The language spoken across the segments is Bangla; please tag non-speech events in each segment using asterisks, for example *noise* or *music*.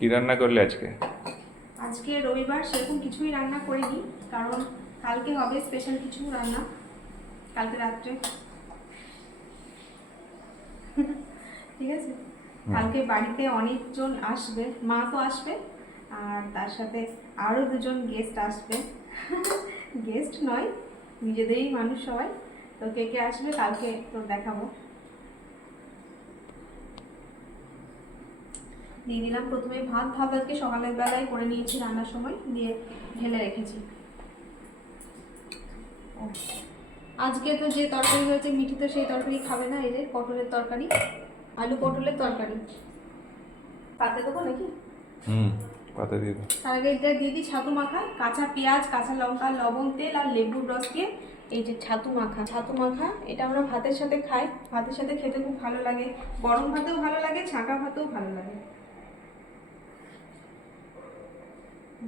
কি রান্না করলে আজকে? আজকে রবিবার সেরকম কিছুই রান্না করিনি কারণ কালকে হবে স্পেশাল কিছু রান্না কালকে রাত্রে। ঠিক আছে? কালকে বাড়িতে অনেকজন আসবে মা তো আসবে আর তার সাথে আরও দুজন গেস্ট আসবে। *laughs* গেস্ট নয় নিজেদেরই মানুষ সবাই। তো কে কে আসবে কালকে তো দেখাবো। দিয়ে দিলাম। প্রথমে ভাত ভাত আজকে সকালের বেলায় করে নিয়েছি রান্নার সময় দিয়ে ঢেলে রেখেছি। আজকে তো যে তরকারি হয়েছে মিঠি তো সেই তরকারি খাবে না এই যে পটলের তরকারি আলু পটলের তরকারি। পাতে দেবো নাকি? হুম পাতা দিয়ে দাও তার আগে এটা দিয়ে দিই ছাতু মাখা কাঁচা পেঁয়াজ কাঁচা লঙ্কা লবণ তেল আর লেবুর রস দিয়ে এই যে ছাতু মাখা। ছাতু মাখা এটা আমরা ভাতের সাথে খাই। ভাতের সাথে খেতে খুব ভালো লাগে। গরম ভাতেও ভালো লাগে ছাঁকা ভাতেও ভালো লাগে।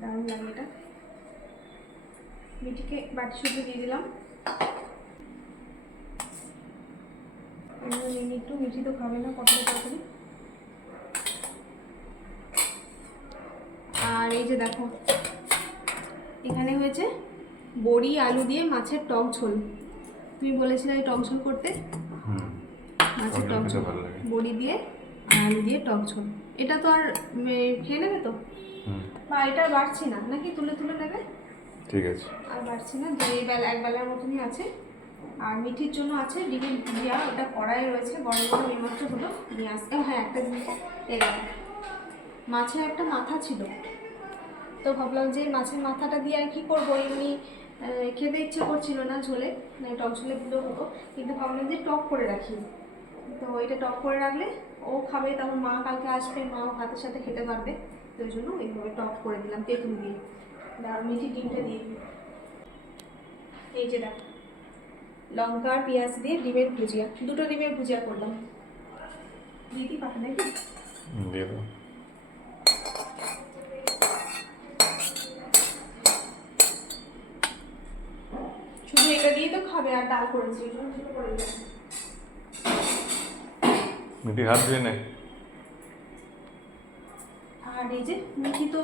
দারুণ লাগে এটা। মিঠিকে বাটি শুদ্ধ দিয়ে দিলাম। একটু মিঠি তো খাবে না পটলের তরকারি আর এই যে দেখো এখানে হয়েছে বড়ি আলু দিয়ে মাছের টক ঝোল। তুমি বলেছিলে এই টক ঝোল করতে? মাছের টক ঝোল। বড়ি দিয়ে আলু দিয়ে টক ঝোল। এটা তো আর খেয়ে নেবে তো? হুম। বা এটা আর বাড়ছি না। নাকি তুলে তুলে নেবে? ঠিক আছে। আর বাড়ছি না। যে এই বেলা এক বেলার মতনই আছে। আর মিঠির জন্য আছে ডিমের ভুজিয়া ওটা কড়াই রয়েছে। গরম গরম এইমাত্র হলো। নিয়ে আসতে হ্যাঁ একটা জিনিস দেখো মাছের একটা মাথা ছিল। তো ভাবলাম যে মাছের মাথাটা দিয়ে আর কি করব? এমনি খেতে ইচ্ছে করছিল না ঝোলে। মানে টক ঝোলে দিলেও হতো কিন্তু ভাবলাম যে টক করে রাখি। তো এটা টক করে রাখলে ও খাবে তারপর মা কালকে আসবে মাও ভাতের সাথে খেতে পারবে। তো ওই জন্য এইভাবে টক করে দিলাম তেঁতুল দিয়ে। আর মিঠি ডিমটা দিয়ে। দিই এই যে দেখ লঙ্কা আর পেঁয়াজ দিয়ে ডিমের ভুজিয়া। দুটো ডিমের ভুজিয়া করলাম। দিদি পাখা নাকি দিয়ে দাও শুধু এটা দিয়ে তো খাবে আর ডাল করেছি। করে। মিঠি হাত ধুয়ে নে। আর এই যে মিঠি তো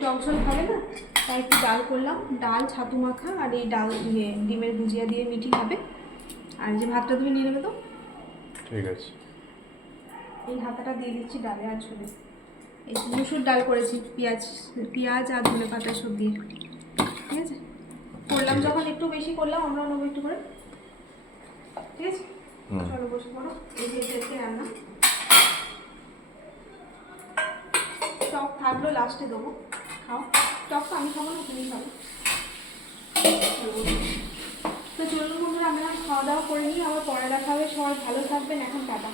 টক ঝোল খাবে না তাই একটু ডাল করলাম। ডাল ছাতু মাখা আর এই ডাল দিয়ে ডিমের ভুজিয়া দিয়ে মিঠি খাবে। আর যে ভাতটা তুমি নিয়ে নেবে তো? ঠিক আছে। এই হাতাটা দিয়ে দিচ্ছি ডালে আর ঝোলে এই মুসুর ডাল করেছি পেঁয়াজ পেঁয়াজ আর ধনে পাতা সব দিয়ে ঠিক আছে? করলাম যখন একটু বেশি করলাম আমরা নেব একটু করে। ঠিক আছে? টক থাকল লাস্টে দেবো। খাও। টক তো আমি তো চলুন বন্ধুরা, আমরা খাওয়া দাওয়া করে নিই, আবার পরে দেখা হবে। সবাই ভালো থাকবেন, এখন টাটা।